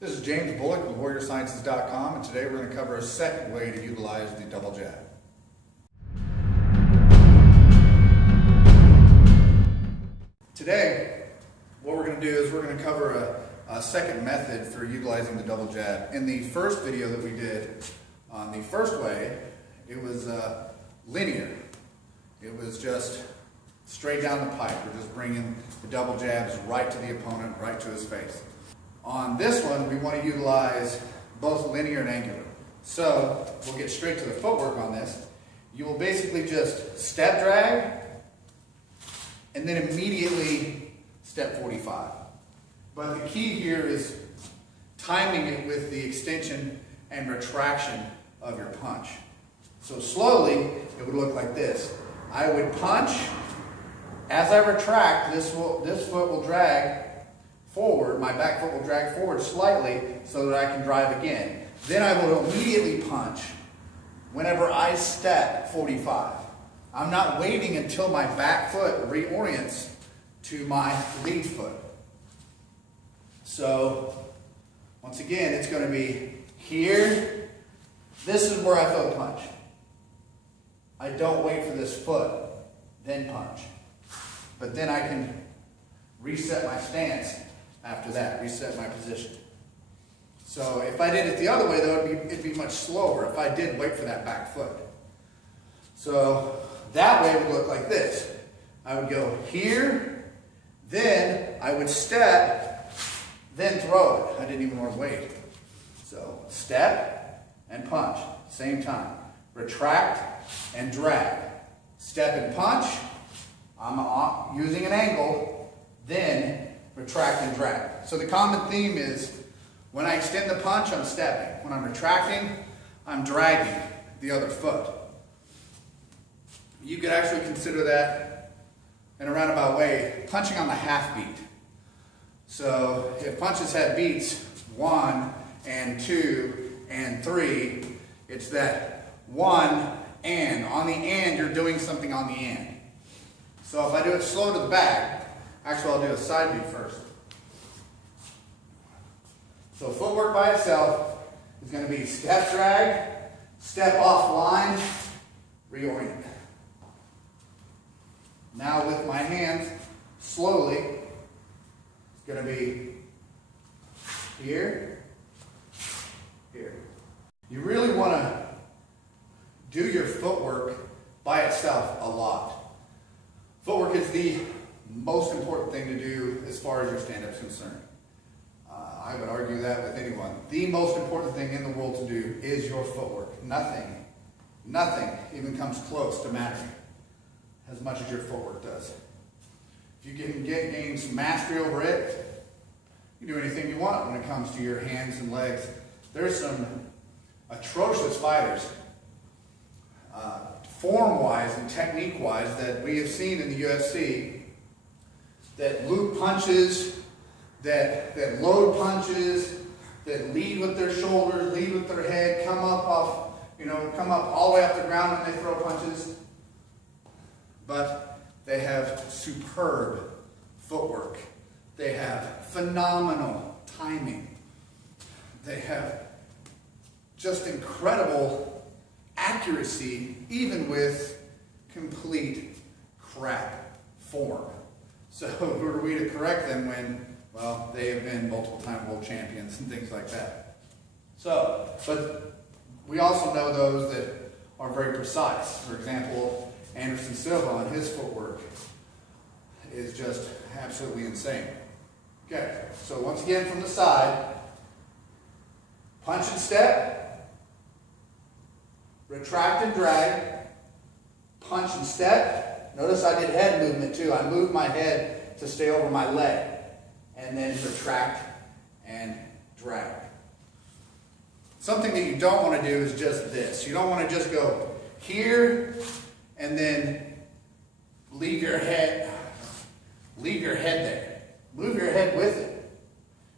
This is James Bullock with WarriorSciences.com, and today we're going to cover a second way to utilize the double jab. Today, what we're going to do is we're going to cover a second method for utilizing the double jab. In the first video that we did on the first way, it was linear. It was just straight down the pipe. We're just bringing the double jabs right to the opponent, right to his face. On this one, we want to utilize both linear and angular. So we'll get straight to the footwork on this. You will basically just step drag and then immediately step 45. But the key here is timing it with the extension and retraction of your punch. So slowly, it would look like this. I would punch. As I retract, this foot will drag forward, my back foot will drag forward slightly so that I can drive again. Then I will immediately punch whenever I step 45. I'm not waiting until my back foot reorients to my lead foot. So, once again, it's going to be here. This is where I throw the punch. I don't wait for this foot, then punch. But then I can reset my stance after that, reset my position. So if I did it the other way, though, it'd be much slower if I did wait for that back foot. So that way it would look like this. I would go here, then I would step, then throw it. I didn't even want to wait. So step and punch, same time. Retract and drag. Step and punch. I'm using an angle, then retract and drag. So the common theme is when I extend the punch, I'm stepping. When I'm retracting, I'm dragging the other foot. You could actually consider that in a roundabout way, punching on the half beat. So if punches had beats 1 and 2 and 3, it's that 1 and. On the and, you're doing something on the end. So if I do it slow to the back, actually I'll do a side beat first. So footwork by itself is going to be step drag, step off line, reorient. Now with my hands, slowly, it's going to be here, here. You really want to do your footwork by itself a lot. Footwork is the most important thing to do as far as your stand-up is concerned. I would argue that with anyone. The most important thing in the world to do is your footwork. Nothing even comes close to mattering as much as your footwork does. If you can gain some mastery over it, you can do anything you want when it comes to your hands and legs. There's some atrocious fighters, form-wise and technique-wise, that we have seen in the UFC that loop punches, that load punches, that lead with their shoulders, lead with their head, come up all the way off the ground when they throw punches. But they have superb footwork. They have phenomenal timing. They have just incredible accuracy, even with complete crap form. So who are we to correct them when, well, they have been multiple-time world champions and things like that. So, but we also know those that are very precise. For example, Anderson Silva and his footwork is just absolutely insane. Okay, so once again from the side, punch and step, retract and drag, punch and step. Notice I did head movement too. I moved my head to stay over my leg. And then retract and drag. Something that you don't want to do is just this. You don't want to just go here and then leave your head there. Move your head with it.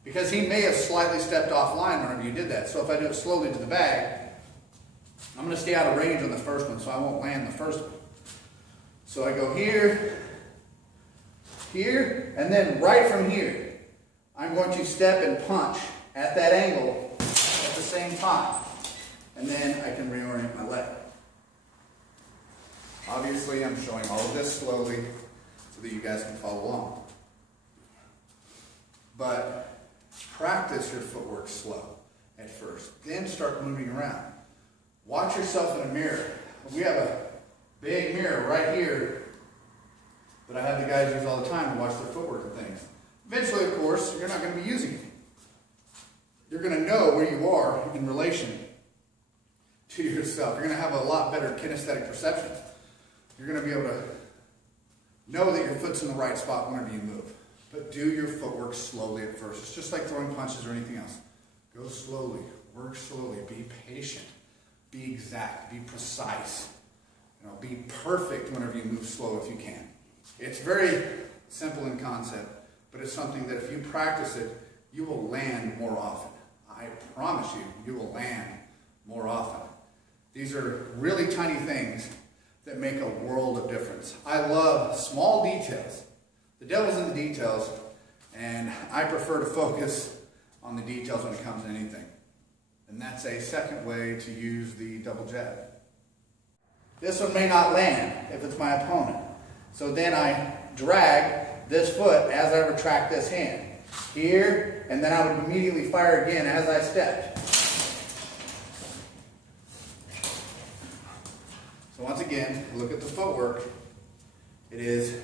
Because he may have slightly stepped offline whenever you did that. So if I do it slowly to the bag, I'm going to stay out of range on the first one, so I won't land the first one. So I go here, here, and then right from here, I'm going to step and punch at that angle at the same time. And then I can reorient my leg. Obviously, I'm showing all of this slowly so that you guys can follow along. But practice your footwork slow at first. Then start moving around. Watch yourself in a mirror. We have a big mirror right here that I have the guys use all the time to watch their footwork and things. Eventually, of course, you're not going to be using it. You're going to know where you are in relation to yourself. You're going to have a lot better kinesthetic perception. You're going to be able to know that your foot's in the right spot whenever you move. But do your footwork slowly at first. It's just like throwing punches or anything else. Go slowly. Work slowly. Be patient. Be exact. Be precise. Be perfect whenever you move slow if you can. It's very simple in concept, but it's something that if you practice it, you will land more often. I promise you, you will land more often. These are really tiny things that make a world of difference. I love small details. The devil's in the details, and I prefer to focus on the details when it comes to anything. And that's a second way to use the double jab. This one may not land if it's my opponent. So then I drag this foot as I retract this hand. Here, and then I would immediately fire again as I stepped. So once again, look at the footwork. It is